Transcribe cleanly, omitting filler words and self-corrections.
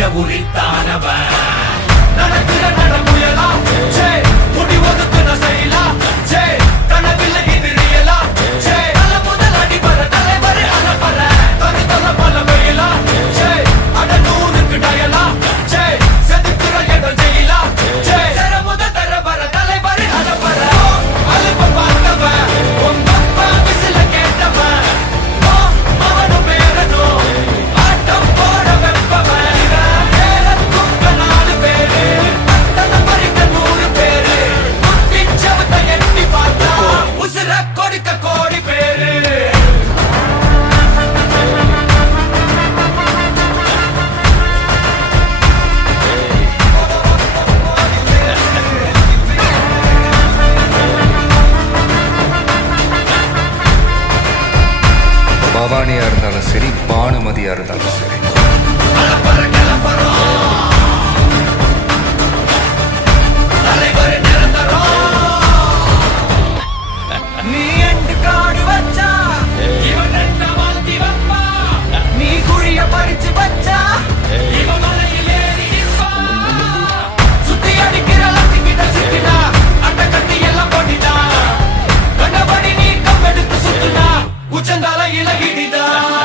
உரித்தானவன் நடக்கிற நடமுயலா முடி ஒதுக்குன செயலா கனவில்ல இது ரியலா தல முதல் அடிபர தலைவரை அலப்பற தனி தல பல வெயிலா அட நூறுக்கு டயலா செதுக்குற என்ற ஜெயிலா தர முதல் தர வர தலைவரை அலப்பற அலுப்ப பார்த்தவன் உங்கப்பா விசில கேட்டவன் அவனும் பேரனும் ஆட்டம் போட வெப்பவன் கொடுக்க கோடி பேரு பவானியா இருந்தாலும் சரி, பானுமதியா இருந்தாலும் சரி, உச்சந்தால இலகிடிதான்